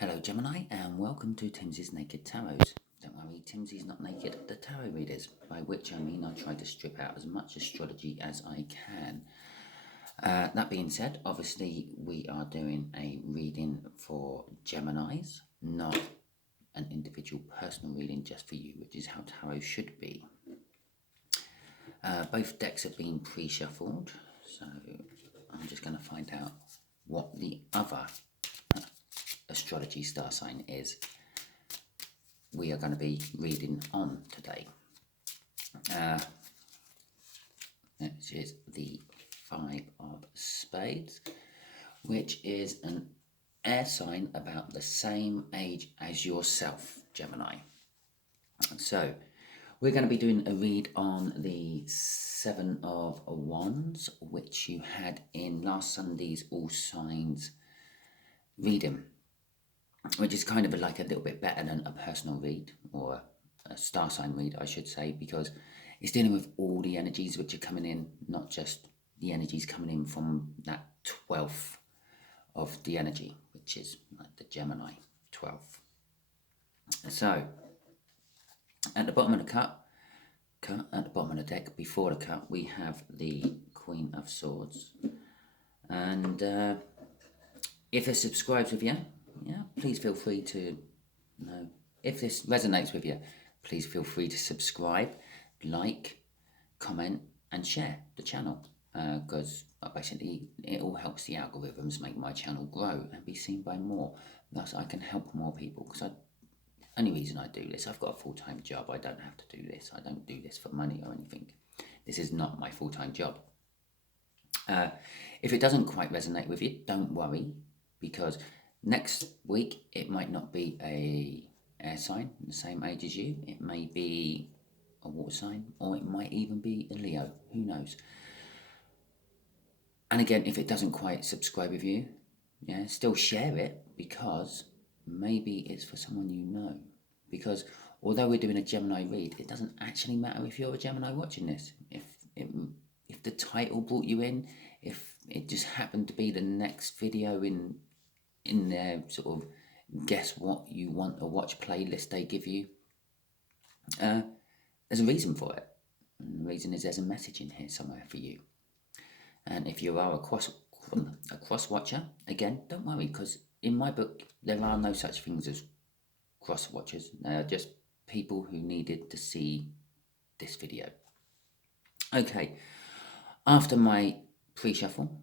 Hello Gemini and welcome to Timsy's Naked Tarot. Don't worry, Timsy's not naked, the tarot readers, by which I mean I try to strip out as much astrology as I can. That being said, obviously we are doing a reading for Geminis, not an individual personal reading just for you, which is how tarot should be. Both decks have been pre-shuffled, so I'm just going to find out what the other astrology star sign is we are going to be reading on today. Which is the Five of Spades, which is an air sign about the same age as yourself, Gemini. So we're going to be doing a read on the Seven of Wands, which you had in last Sunday's All Signs reading, which is kind of like a little bit better than a personal read, or a star sign read, I should say, because it's dealing with all the energies which are coming in, not just the energies coming in from that 12th of the energy, which is like the Gemini 12th. So, at the bottom of the cut, at the bottom of the deck, before the cut, we have the Queen of Swords. And if it subscribes with you, please feel free to, if this resonates with you, please feel free to subscribe, like, comment, and share the channel, because basically it all helps the algorithms make my channel grow and be seen by more. Thus, I can help more people. Because only reason I do this, I've got a full-time job. I don't have to do this. I don't do this for money or anything. This is not my full-time job. If it doesn't quite resonate with you, don't worry, because next week it might not be a air sign the same age as you. It may be a water sign, or it might even be a Leo. Who knows? And again, if it doesn't quite subscribe with you, still share it, because maybe it's for someone you know. Because although we're doing a Gemini read, it doesn't actually matter if you're a Gemini watching this. If the title brought you in, if it just happened to be the next video in their sort of guess what you want to watch playlist they give you, there's a reason for it. And the reason is there's a message in here somewhere for you. And if you are a cross watcher, again, don't worry, because in my book there are no such things as cross watchers. They are just people who needed to see this video. Okay, after my pre-shuffle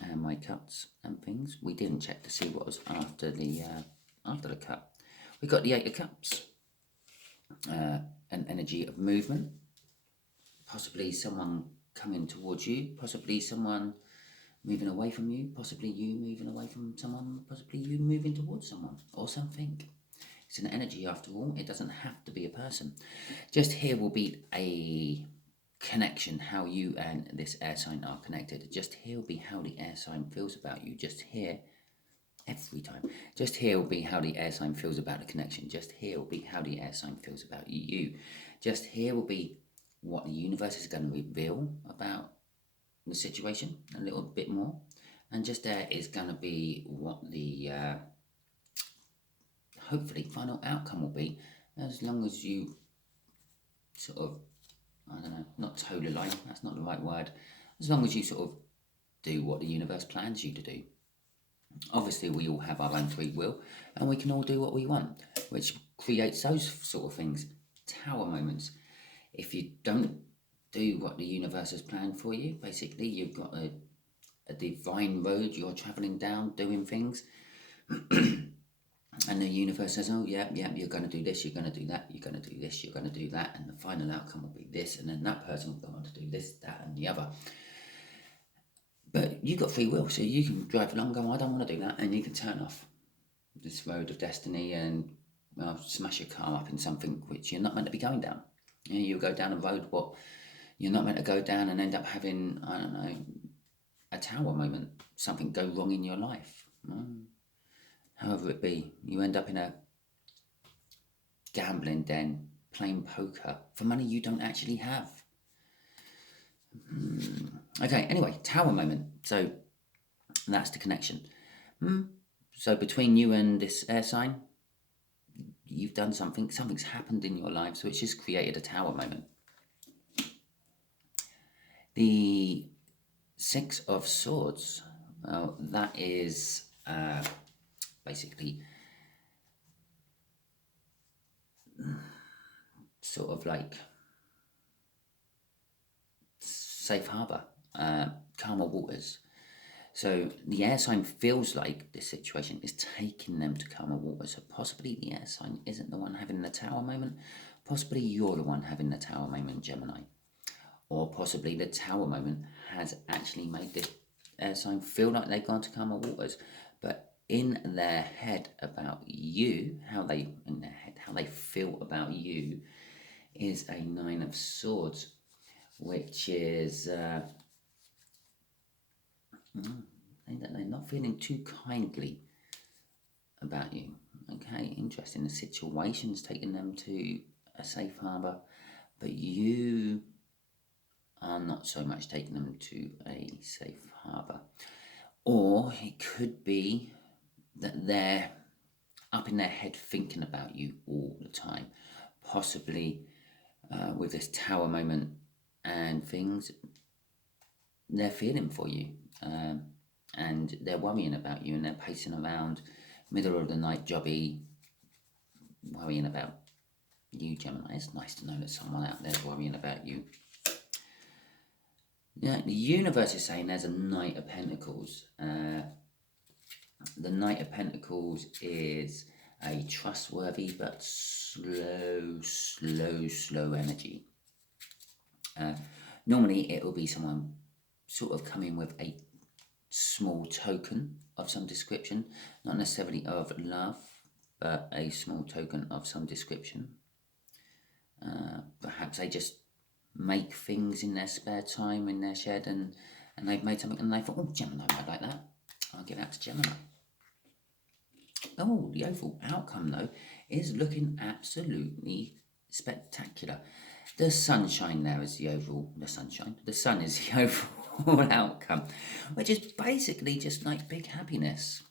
and my cuts and things, we didn't check to see what was after the cut. We got the Eight of Cups, an energy of movement, possibly someone coming towards you, possibly someone moving away from you, possibly you moving away from someone, possibly you moving towards someone or something. It's an energy after all. It doesn't have to be a person. Just here will be a connection, how you and this air sign are connected. Just here will be how the air sign feels about you. Just here, every time. Just here will be how the air sign feels about the connection. Just here will be how the air sign feels about you. Just here will be what the universe is going to reveal about the situation a little bit more. And just there is going to be what the hopefully final outcome will be, as long as you sort of, I don't know, not toe the line, that's not the right word, as long as you sort of do what the universe plans you to do. Obviously we all have our own free will, and we can all do what we want, which creates those sort of things, tower moments. If you don't do what the universe has planned for you, basically you've got a divine road you're travelling down, doing things, and the universe says, oh, yeah, you're going to do this, you're going to do that, you're going to do this, you're going to do that, and the final outcome will be this, and then that person will go on to do this, that, and the other. But you've got free will, so you can drive along, go, I don't want to do that, and you can turn off this road of destiny and, well, smash your car up in something which you're not meant to be going down. You go down a road what you're not meant to go down and end up having, I don't know, a tower moment, something go wrong in your life. However it be, you end up in a gambling den, playing poker for money you don't actually have. Okay, anyway, tower moment. So that's the connection. So between you and this air sign, you've done something, something's happened in your life, so it's just created a tower moment. The Six of Swords, well, that is basically sort of like safe harbor, calmer waters. So the air sign feels like this situation is taking them to calmer waters. So possibly the air sign isn't the one having the tower moment. Possibly you're the one having the tower moment, Gemini. Or possibly the tower moment has actually made this air sign feel like they've gone to calmer waters. But in their head about you, how they feel about you is a Nine of Swords, which is they're not feeling too kindly about you. Okay, interesting. The situation's taking them to a safe harbour, but you are not so much taking them to a safe harbour. Or it could be that they're up in their head thinking about you all the time, possibly with this tower moment and things, they're feeling for you, and they're worrying about you, and they're pacing around, middle of the night jobby, worrying about you, Gemini. It's nice to know that someone out there is worrying about you. Yeah, the universe is saying there's a Knight of Pentacles. The Knight of Pentacles is a trustworthy but slow energy. Normally it will be someone sort of coming with a small token of some description, not necessarily of love, but a small token of some description. Perhaps they just make things in their spare time in their shed, and they've made something and they thought, oh, Gemini might like that, I'll give that to Gemini. Oh, the overall outcome though is looking absolutely spectacular. The sunshine there is the overall, the sun is the overall outcome, which is basically just like big happiness.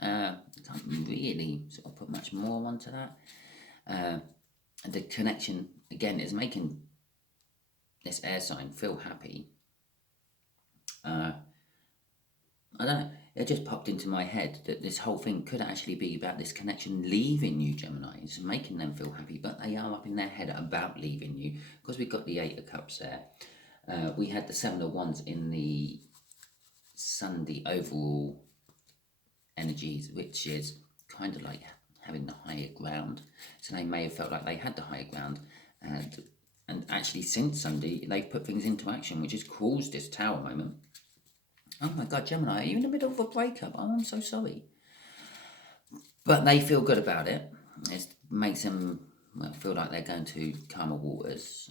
Can't really sort of put much more onto that. The connection, again, is making this air sign feel happy. I don't know, it just popped into my head that this whole thing could actually be about this connection leaving you, Gemini. It's making them feel happy, but they are up in their head about leaving you, because we've got the Eight of Cups there. We had the Seven of Wands in the Sunday overall energies, which is kind of like having the higher ground. So they may have felt like they had the higher ground, and actually since Sunday they've put things into action, which has caused this tower moment. Oh my God, Gemini, are you in the middle of a breakup? Oh, I'm so sorry. But they feel good about it. It makes them feel like they're going to calmer waters.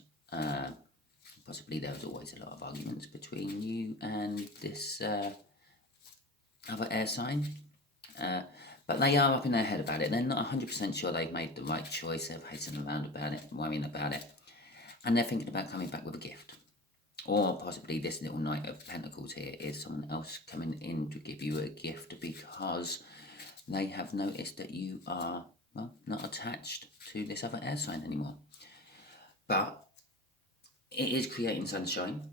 Possibly there was always a lot of arguments between you and this other air sign. But they are up in their head about it. They're not 100% sure they've made the right choice. They're pacing around about it, worrying about it. And they're thinking about coming back with a gift. Or possibly this little Knight of Pentacles here is someone else coming in to give you a gift because they have noticed that you are, well, not attached to this other air sign anymore. But it is creating sunshine.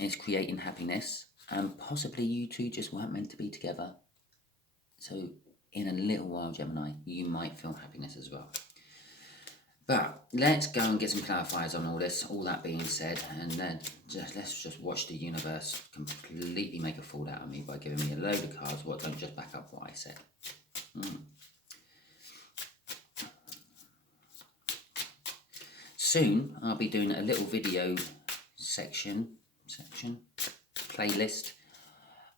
It's creating happiness. And possibly you two just weren't meant to be together. So in a little while, Gemini, you might feel happiness as well. But let's go and get some clarifiers on all this, all that being said, and then let's just watch the universe completely make a fool out of me by giving me a load of cards what don't just back up what I said. Soon I'll be doing a little video section, playlist,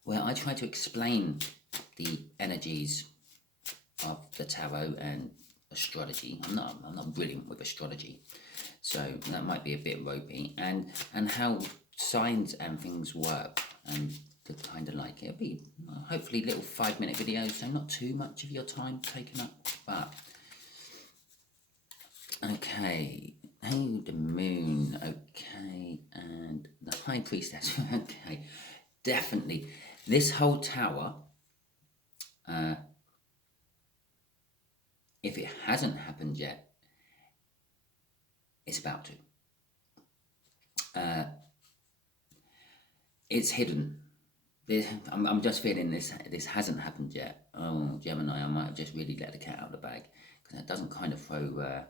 where I try to explain the energies of the tarot and astrology. I'm not brilliant with astrology, so that might be a bit ropey, and how signs and things work, and the kind of like it'll be hopefully little 5-minute videos, so not too much of your time taken up. But okay, oh, the moon, okay, and the High Priestess. Okay, definitely this whole tower If it hasn't happened yet, it's about to. It's hidden. I'm just feeling this hasn't happened yet. Oh, Gemini, I might have just really let the cat out of the bag, because it doesn't kind of throw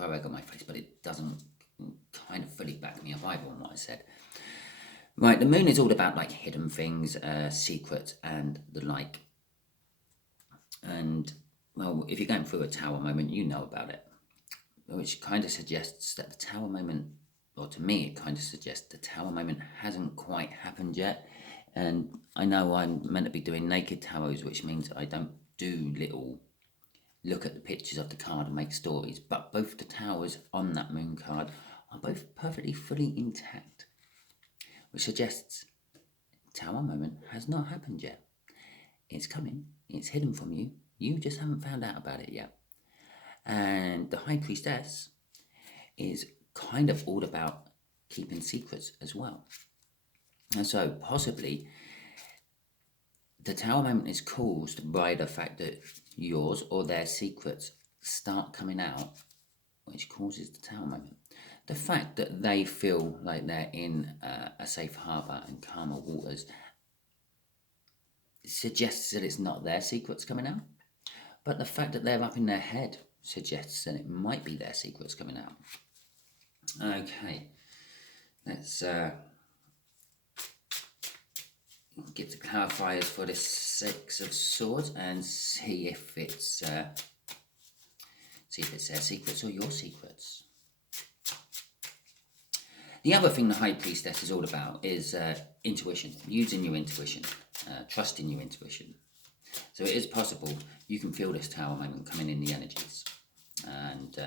egg on my face, but it doesn't kind of fully back me up either on what I said. Right, the moon is all about like hidden things, secrets, and the like. And well, if you're going through a tower moment, you know about it, which kind of suggests that the tower moment, or to me, it kind of suggests the tower moment hasn't quite happened yet. And I know I'm meant to be doing naked tarots, which means I don't do little look at the pictures of the card and make stories, but both the towers on that moon card are both perfectly fully intact, which suggests tower moment has not happened yet. It's coming, it's hidden from you, you just haven't found out about it yet. And the High Priestess is kind of all about keeping secrets as well. And so possibly the tower moment is caused by the fact that yours or their secrets start coming out, which causes the tower moment. The fact that they feel like they're in a safe harbour and calmer waters suggests that it's not their secrets coming out. But the fact that they're up in their head suggests that it might be their secrets coming out. Okay, let's get the clarifiers for the Six of Swords and see if it's their secrets or your secrets. The other thing the High Priestess is all about is intuition, using your intuition, trusting your intuition. So it is possible you can feel this tower moment coming in the energies, and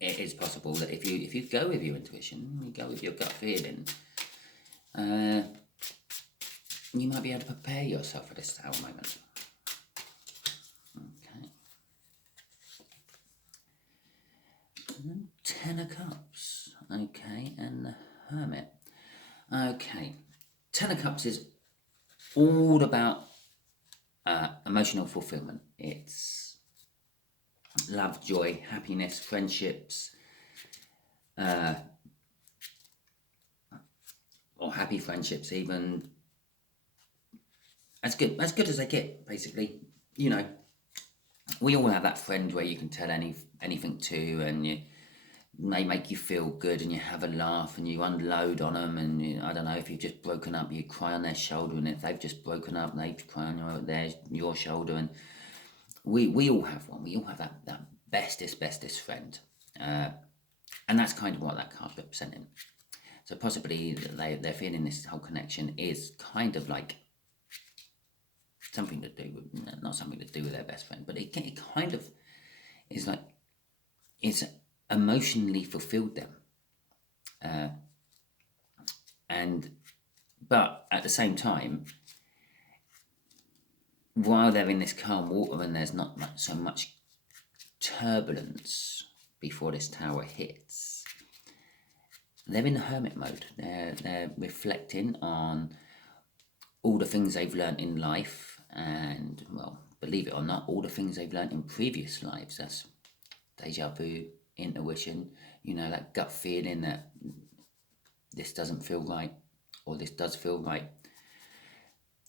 it is possible that if you go with your intuition, you go with your gut feeling, you might be able to prepare yourself for this tower moment. Okay. And then Ten of Cups. Okay, and the Hermit. Okay. Ten of Cups is all about emotional fulfillment. It's love, joy, happiness, friendships, or happy friendships even. As good as they get, basically. You know, we all have that friend where you can tell anything to, and they make you feel good, and you have a laugh, and you unload on them, and I don't know, if you've just broken up, you cry on their shoulder, and if they've just broken up, they cry on your shoulder, and we all have one. We all have that bestest friend, and that's kind of what that card's representing. So possibly they're feeling this whole connection is kind of like something to do with, not something to do with their best friend, but it kind of is like it's emotionally fulfilled them, but at the same time, while they're in this calm water and there's not so much turbulence before this tower hits, they're in the hermit mode. They're reflecting on all the things they've learned in life, and, well, believe it or not, all the things they've learned in previous lives. That's deja vu, intuition, that gut feeling that this doesn't feel right, or this does feel right.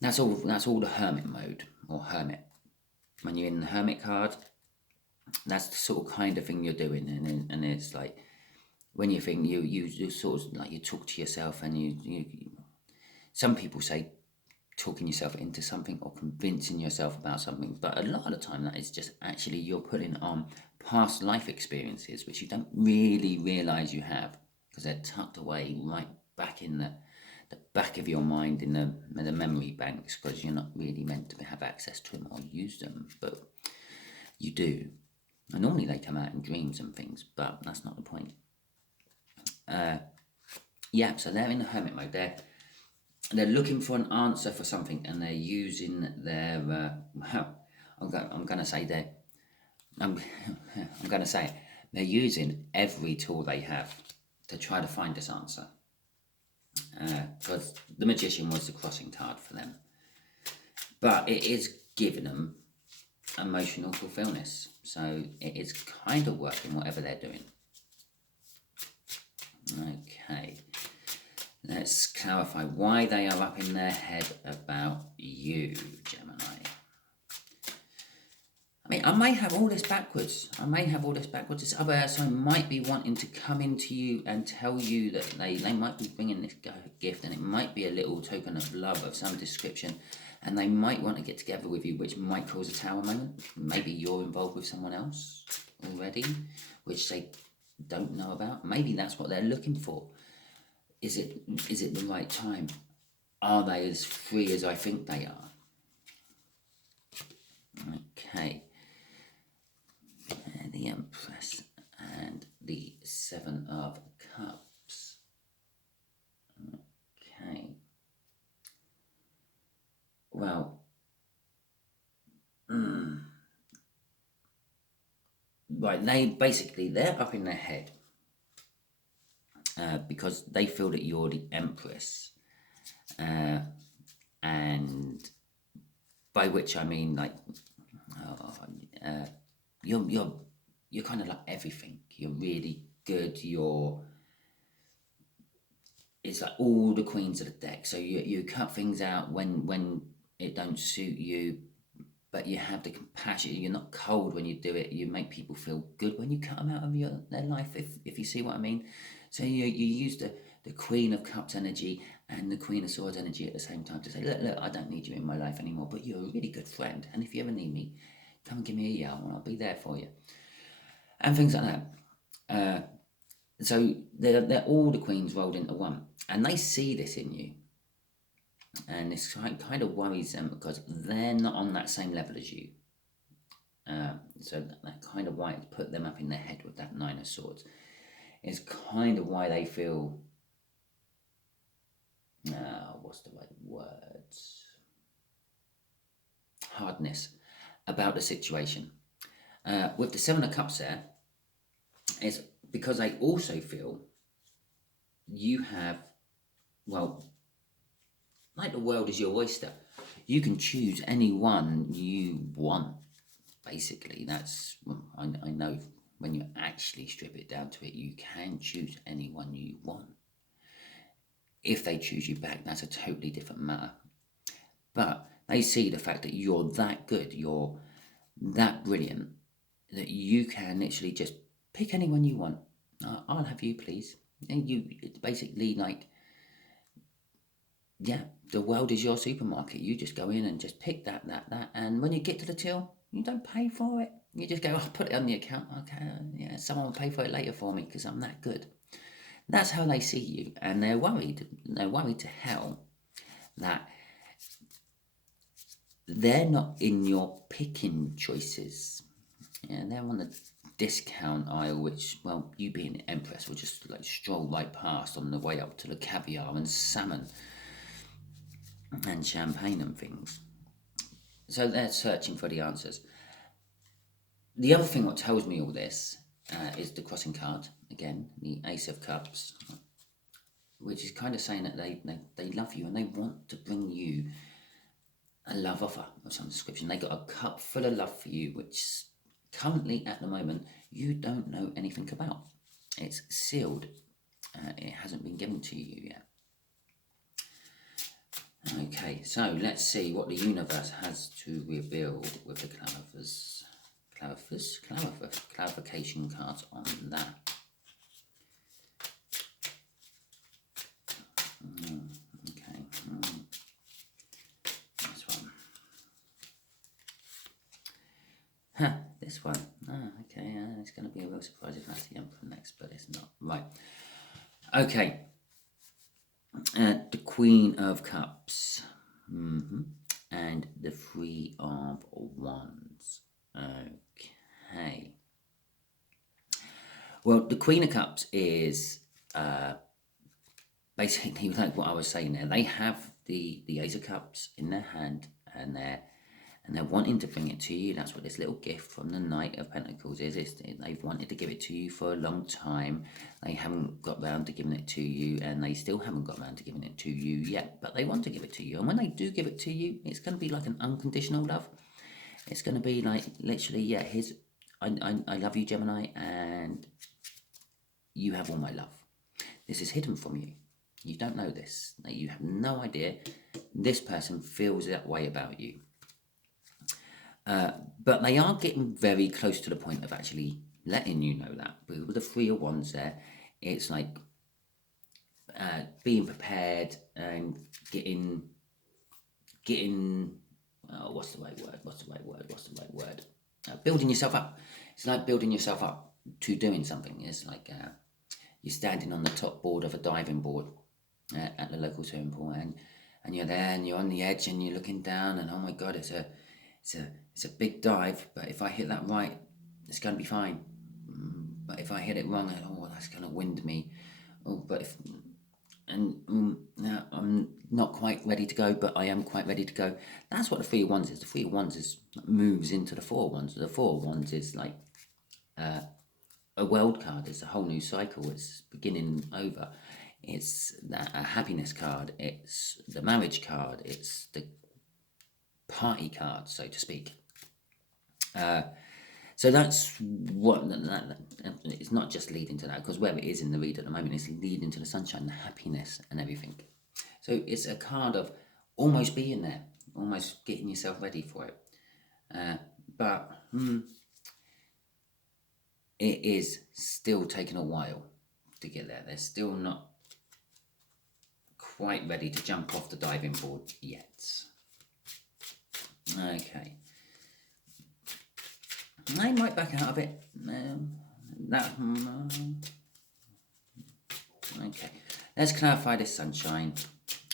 That's all the hermit mode, or hermit. When you're in the hermit card, that's the sort of kind of thing you're doing, and it's like, when you think you sort of like, you talk to yourself, and you some people say talking yourself into something or convincing yourself about something, but a lot of the time that is just actually you're putting on past life experiences which you don't really realize you have, because they're tucked away right back in the back of your mind, in the memory banks, because you're not really meant to have access to them or use them, but you do. And normally they come out in dreams and things, but that's not the point. So they're in the hermit mode. They're looking for an answer for something, and they're using their I'm going to say they're using every tool they have to try to find this answer. Because the Magician was the crossing card for them. but it is giving them emotional fulfillment. So it is kind of working, whatever they're doing. Okay, let's clarify why they are up in their head about you, Gemini. I mean, I may have all this backwards. This other side might be wanting to come into you and tell you that they might be bringing this gift, and it might be a little token of love of some description, and they might want to get together with you, which might cause a tower moment. Maybe you're involved with someone else already, which they don't know about. Maybe that's what they're looking for. Is it the right time? Are they as free as I think they are? Okay. The Empress and the Seven of Cups. Okay. Well, right, they're up in their head because they feel that you're the Empress, and by which I mean like you're kind of like everything. You're really good. It's like all the queens of the deck. So you cut things out when it don't suit you, but you have the compassion. You're not cold when you do it. You make people feel good when you cut them out of their life, if you see what I mean. So you use the Queen of Cups energy and the Queen of Swords energy at the same time to say, look, I don't need you in my life anymore, but you're a really good friend. And if you ever need me, come and give me a yell and I'll be there for you. And things like that. So they're all the queens rolled into one. And they see this in you. And this kind of worries them because they're not on that same level as you. So that kind of why it's put them up in their head with that Nine of Swords. It's kind of why they feel, what's the right words? Hardness about the situation. With the Seven of Cups there, it's because they also feel you have, well, like the world is your oyster. You can choose anyone you want, basically. That's, I know when you actually strip it down to it, you can choose anyone you want. If they choose you back, that's a totally different matter. But they see the fact that you're that good, you're that brilliant, that you can literally just pick anyone you want. I'll have you, please. And it's basically like, yeah, the world is your supermarket. You just go in and just pick that. And when you get to the till, you don't pay for it. You just go, I'll put it on the account. Okay, yeah, someone will pay for it later for me because I'm that good. That's how they see you. And they're worried. They're worried to hell that they're not in your picking choices. Yeah, they're on the discount aisle, which, well, you being an Empress will just like stroll right past on the way up to the caviar and salmon and champagne and things. So they're searching for the answers. The other thing what tells me all this is the crossing card, again, the Ace of Cups, which is kind of saying that they love you and they want to bring you a love offer of some description. They got a cup full of love for you, which currently at the moment you don't know anything about. It's sealed. It hasn't been given to you yet. Okay, so let's see what the universe has to reveal with the clarification cards on that. Okay, this one. This one. Okay, it's going to be a real surprise if that's the Emperor next, but it's not. Right. Okay. The Queen of Cups. And the Three of Wands. Okay. Well, the Queen of Cups is basically like what I was saying there. They have the Ace of Cups in their hand, and and they're wanting to bring it to you. That's what this little gift from the Knight of Pentacles is. They've wanted to give it to you for a long time. They haven't got round to giving it to you, and they still haven't got round to giving it to you yet, but they want to give it to you. And when they do give it to you, it's going to be like an unconditional love. It's going to be like, literally, yeah, I love you, Gemini, and you have all my love. This is hidden from you. You don't know this. You have no idea. This person feels that way about you. But they are getting very close to the point of actually letting you know that. With the Three of Wands there, it's like being prepared and getting what's the right word? Building yourself up. It's like building yourself up to doing something. It's like you're standing on the top board of a diving board at the local swimming pool, and you're there and you're on the edge and you're looking down, and oh my God, it's a big dive, but if I hit that right, it's going to be fine. But if I hit it wrong, that's going to wind me. Now I'm not quite ready to go, but I am quite ready to go. That's what the Three of Wands is. The Three of Wands moves into the Four of Wands. The Four of Wands is like a world card. It's a whole new cycle. It's beginning over. It's a happiness card. It's the marriage card. It's the party card, so to speak. So that's what it's not just leading to that, because where it is in the read at the moment, it's leading to the sunshine, the happiness, and everything. So it's a card of almost being there, almost getting yourself ready for it. But it is still taking a while to get there. They're still not quite ready to jump off the diving board yet. Okay. I might back out of it. Okay. Let's clarify this sunshine.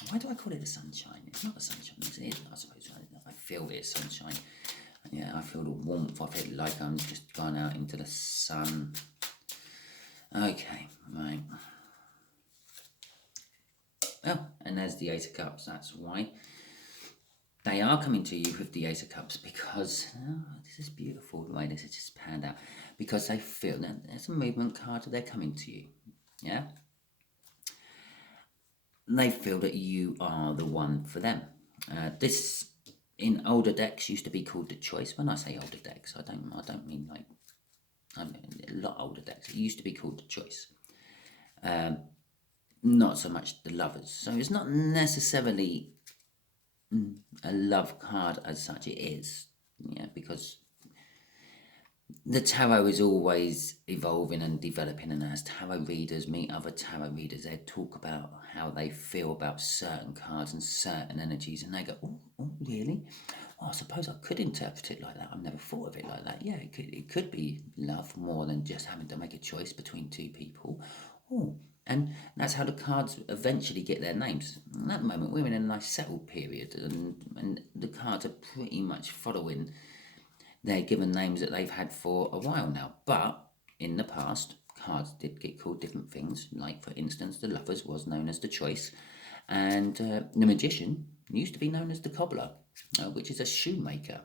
Why do I call it the sunshine? It's not the sunshine. It is, I suppose. I feel it's sunshine. Yeah, I feel the warmth of it, like I'm just gone out into the sun. Okay, right. Oh, and there's the Ace of Cups. That's why. They are coming to you with the Ace of Cups because, this is beautiful the way this is just panned out, because they feel that there's a movement card, they're coming to you, yeah? They feel that you are the one for them. This, in older decks, used to be called the Choice. When I say older decks, I don't mean like, I mean a lot older decks. It used to be called the Choice. Not so much the Lovers. So it's not necessarily a love card as such. It is, yeah, because the tarot is always evolving and developing, and as tarot readers meet other tarot readers, they talk about how they feel about certain cards and certain energies, and they go, oh really? Well, I suppose I could interpret it like that. I've never thought of it like that. Yeah, it could be love more than just having to make a choice between two people. Oh, and that's how the cards eventually get their names. And at the moment, we're in a nice settled period, and the cards are pretty much following their given names that they've had for a while now. But in the past, cards did get called different things. Like, for instance, the Lovers was known as the Choice, and the Magician used to be known as the Cobbler, which is a shoemaker.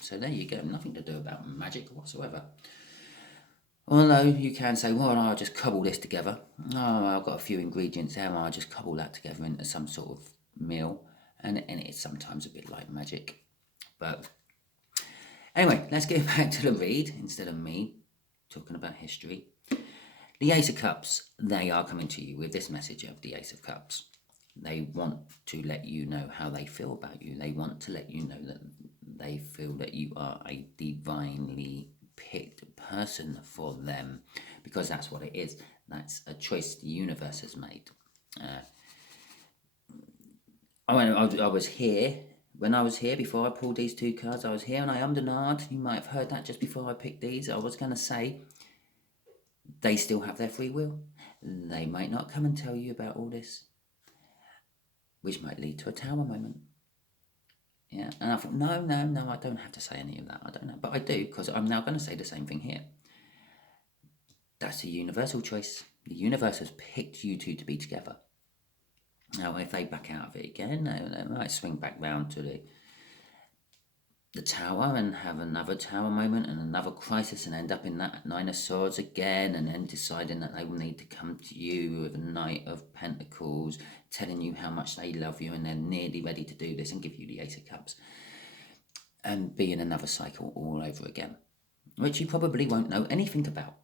So there you go, nothing to do about magic whatsoever. Although you can say, well, I'll just cobble this together. Oh, I've got a few ingredients there, I'll just cobble that together into some sort of meal. And it's sometimes a bit like magic. But anyway, let's get back to the read instead of me talking about history. The Ace of Cups, they are coming to you with this message of the Ace of Cups. They want to let you know how they feel about you. They want to let you know that they feel that you are a divinely picked person for them, because that's what it is. That's a choice the universe has made. I was here. When I was here, before I pulled these two cards, I was here and I ummed and ahed. You might have heard that just before I picked these. I was going to say, they still have their free will. They might not come and tell you about all this, which might lead to a tower moment. Yeah, and I thought, no, I don't have to say any of that. I don't know, but I do, because I'm now going to say the same thing here. That's a universal choice. The universe has picked you two to be together. Now, if they back out of it again, they might swing back round to the Tower and have another Tower moment and another crisis and end up in that Nine of Swords again, and then deciding that they will need to come to you with a Knight of Pentacles, telling you how much they love you, and they're nearly ready to do this and give you the Ace of Cups, and be in another cycle all over again, which you probably won't know anything about.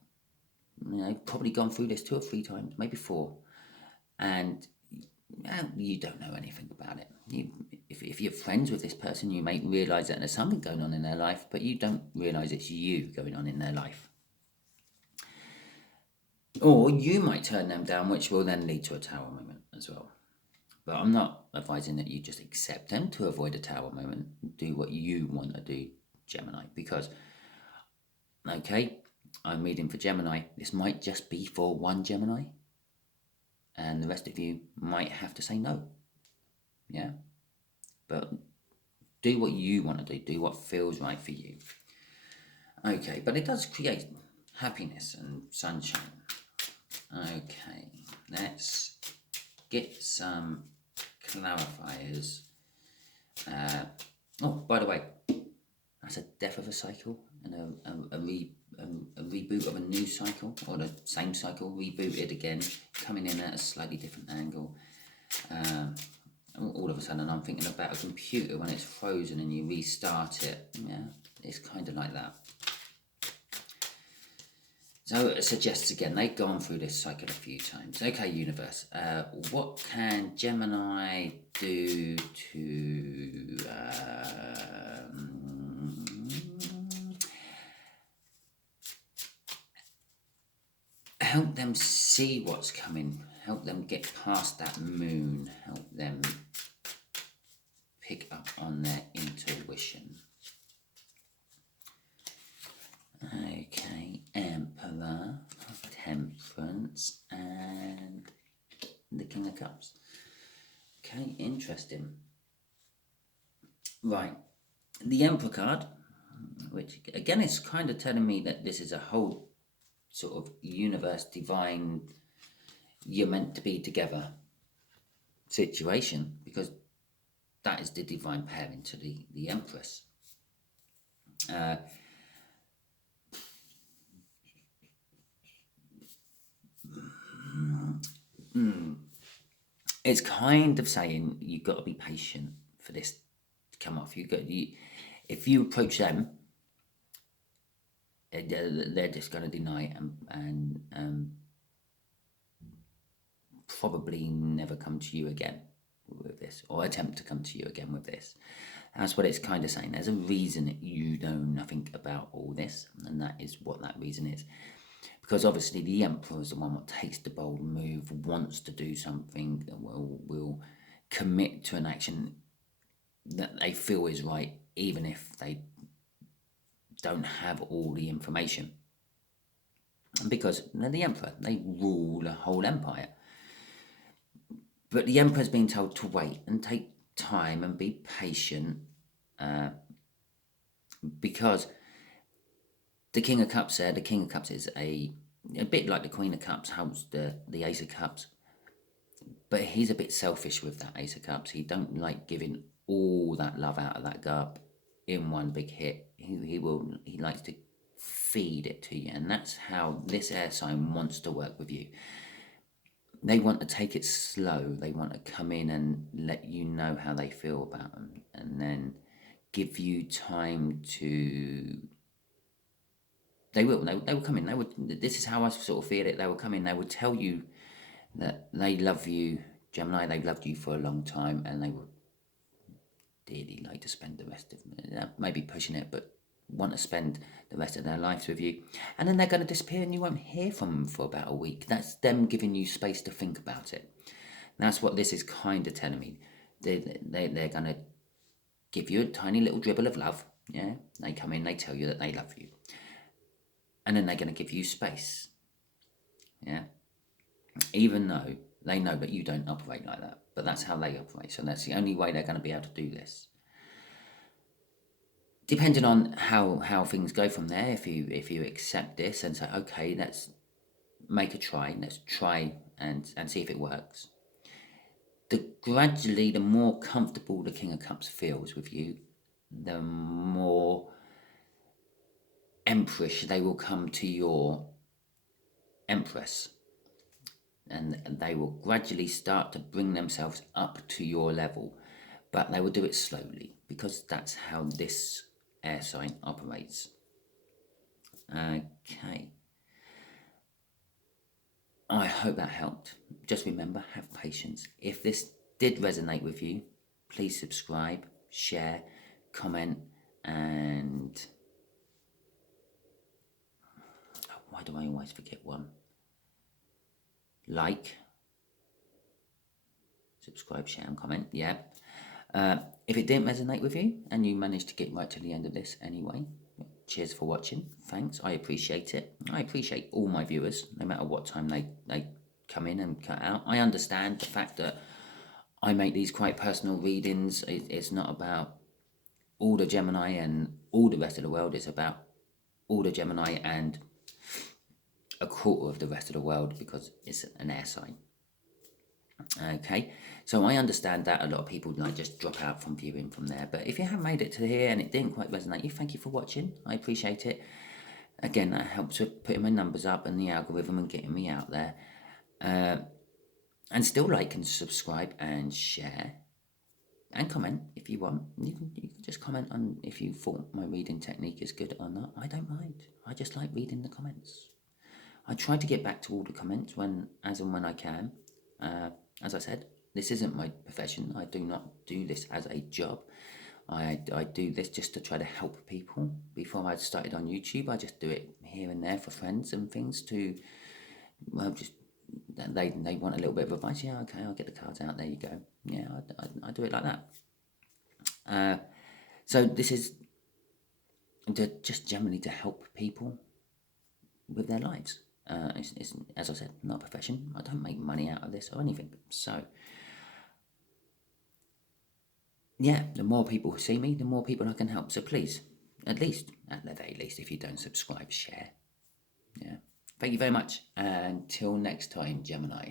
You've probably gone through this 2 or 3 times, maybe 4, and you don't know anything about it. If you're friends with this person, you may realise that there's something going on in their life, but you don't realise it's you going on in their life. Or you might turn them down, which will then lead to a Tower moment as well. But I'm not advising that you just accept them to avoid a Tower moment. Do what you want to do, Gemini, because, okay, I'm reading for Gemini. This might just be for one Gemini, and the rest of you might have to say no. Yeah? But do what you want to do what feels right for you. Okay, but it does create happiness and sunshine. Okay, let's get some clarifiers. Oh, by the way, that's a death of a cycle and a reboot of a new cycle, or the same cycle rebooted again, coming in at a slightly different angle. All of a sudden I'm thinking about a computer when it's frozen and you restart it. Yeah, it's kind of like that. So it suggests again, they've gone through this cycle a few times. Okay, universe, what can Gemini do to help them see what's coming, help them get past that moon, help them pick up on their intuition? Okay, Emperor, Temperance, and the King of Cups. Okay, interesting. Right, the Emperor card, which again is kind of telling me that this is a whole sort of universe, divine, you're meant to be together situation, because that is the divine pairing to the Empress. It's kind of saying you've got to be patient for this to come off. If you approach them, they're just going to deny it and probably never come to you again with this, or attempt to come to you again with this. That's what it's kind of saying. There's a reason that you know nothing about all this, and that is what that reason is. Because obviously the Emperor is the one that takes the bold move, wants to do something, that will commit to an action that they feel is right, even if they don't have all the information. Because they're the Emperor, they rule a whole empire. But the Emperor's being told to wait and take time and be patient, because the King of Cups there, the King of Cups is a bit like the Queen of Cups holds the Ace of Cups, but he's a bit selfish with that Ace of Cups. He don't like giving all that love out of that cup in one big hit. He likes to feed it to you, and that's how this air sign wants to work with you. They want to take it slow. They want to come in and let you know how they feel about them, and then give you time to... They will come in. This is how I sort of feel it. They will come in. They will tell you that they love you, Gemini. They've loved you for a long time, and they would dearly like to spend the rest of maybe pushing it, but want to spend the rest of their lives with you. And then they're going to disappear, and you won't hear from them for about a week. That's them giving you space to think about it. That's what this is kind of telling me. They're going to give you a tiny little dribble of love. Yeah, they come in. They tell you that they love you. And then they're going to give you space. Yeah. Even though they know that you don't operate like that. But that's how they operate. So that's the only way they're going to be able to do this. Depending on how things go from there, if you accept this and say, okay, let's make a try. Let's try and see if it works. Gradually, the more comfortable the King of Cups feels with you, the more empress they will come to your empress. And they will gradually start to bring themselves up to your level. But they will do it slowly, because that's how this air sign operates. Okay. I hope that helped. Just remember, have patience. If this did resonate with you, please subscribe, share, comment, and why do I always forget one? Like, subscribe, share, and comment. Yeah. If it didn't resonate with you and you managed to get right to the end of this anyway, cheers for watching. Thanks. I appreciate it. I appreciate all my viewers, no matter what time they come in and cut out. I understand the fact that I make these quite personal readings. It's not about all the Gemini and all the rest of the world. It's about all the Gemini and a quarter of the rest of the world, because it's an air sign. Okay, so I understand that a lot of people like just drop out from viewing from there, but if you have made it to here and it didn't quite resonate you, thank you for watching. I appreciate it. Again, that helps with putting my numbers up and the algorithm and getting me out there. And still like and subscribe and share and comment if you want. You can just comment on if you thought my reading technique is good or not. I don't mind. I just like reading the comments. I try to get back to all the comments as and when I can. As I said, this isn't my profession. I do not do this as a job. I do this just to try to help people. Before I started on YouTube, I just do it here and there for friends and things to, well, just, they want a little bit of advice. Yeah, okay, I'll get the cards out. There you go. Yeah, I do it like that. So this is just generally to help people with their lives. It's, as I said, not a profession. I don't make money out of this or anything. So, yeah, the more people who see me, the more people I can help. So please, at the very least, if you don't subscribe, share. Yeah. Thank you very much. Until next time, Gemini.